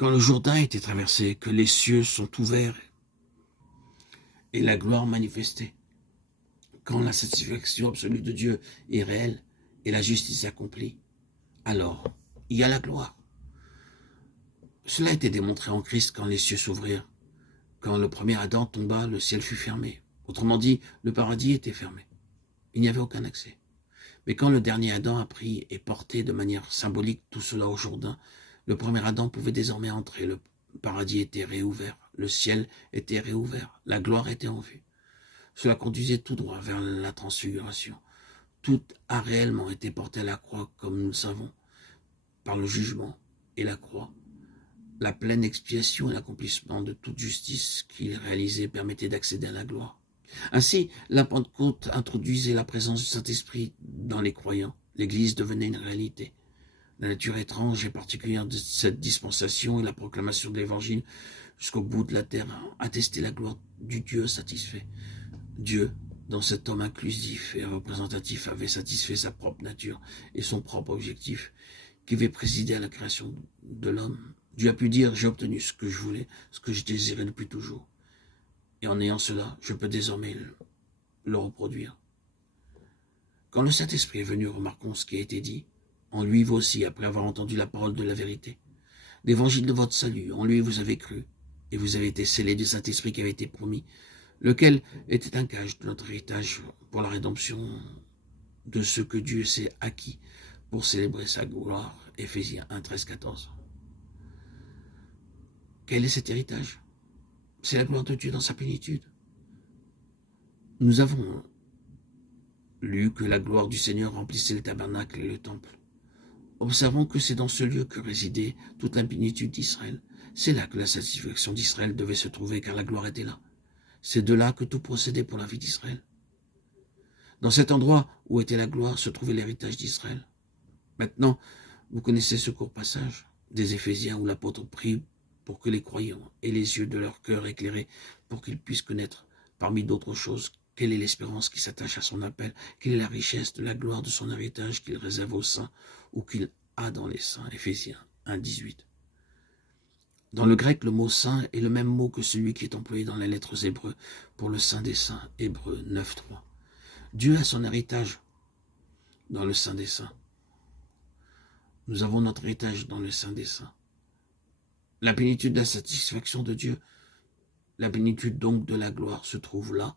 Quand le Jourdain a été traversé, que les cieux sont ouverts et la gloire manifestée, quand la satisfaction absolue de Dieu est réelle et la justice accomplie, alors il y a la gloire. Cela a été démontré en Christ quand les cieux s'ouvrirent. Quand le premier Adam tomba, le ciel fut fermé. Autrement dit, le paradis était fermé. Il n'y avait aucun accès. Mais quand le dernier Adam a pris et porté de manière symbolique tout cela au Jourdain, le premier Adam pouvait désormais entrer. Le paradis était réouvert, le ciel était réouvert, la gloire était en vue. Cela conduisait tout droit vers la transfiguration. Tout a réellement été porté à la croix, comme nous le savons, par le jugement et la croix. La pleine expiation et l'accomplissement de toute justice qu'il réalisait permettait d'accéder à la gloire. Ainsi, la Pentecôte introduisait la présence du Saint-Esprit dans les croyants. L'Église devenait une réalité. La nature étrange et particulière de cette dispensation et la proclamation de l'Évangile jusqu'au bout de la terre attestaient la gloire du Dieu satisfait. Dieu, dans cet homme inclusif et représentatif, avait satisfait sa propre nature et son propre objectif, qui avait présidé à la création de l'homme. Dieu a pu dire, j'ai obtenu ce que je voulais, ce que je désirais depuis toujours. Et en ayant cela, je peux désormais le reproduire. Quand le Saint-Esprit est venu, remarquons ce qui a été dit. En lui, vous aussi, après avoir entendu la parole de la vérité, l'évangile de votre salut, en lui vous avez cru, et vous avez été scellés du Saint-Esprit qui avait été promis, lequel était un gage de notre héritage pour la rédemption de ce que Dieu s'est acquis pour célébrer sa gloire. Éphésiens 1, 13, 14. Quel est cet héritage? C'est la gloire de Dieu dans sa plénitude. Nous avons lu que la gloire du Seigneur remplissait le tabernacle et le temple. Observons que c'est dans ce lieu que résidait toute la plénitude d'Israël. C'est là que la satisfaction d'Israël devait se trouver, car la gloire était là. C'est de là que tout procédait pour la vie d'Israël. Dans cet endroit où était la gloire se trouvait l'héritage d'Israël. Maintenant, vous connaissez ce court passage des Éphésiens où l'apôtre prie pour que les croyants aient les yeux de leur cœur éclairés, pour qu'ils puissent connaître, parmi d'autres choses, quelle est l'espérance qui s'attache à son appel, quelle est la richesse de la gloire de son héritage qu'il réserve aux saints ou qu'il a dans les saints. Éphésiens 1, 18. Dans le grec, le mot saint est le même mot que celui qui est employé dans les lettres hébreux pour le saint des saints, Hébreux 9, 3. Dieu a son héritage dans le saint des saints. Nous avons notre héritage dans le saint des saints. La plénitude de la satisfaction de Dieu, la plénitude donc de la gloire se trouve là.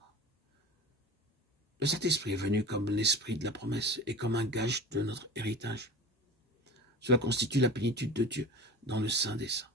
Le Saint-Esprit est venu comme l'esprit de la promesse et comme un gage de notre héritage. Cela constitue la plénitude de Dieu dans le sein des saints.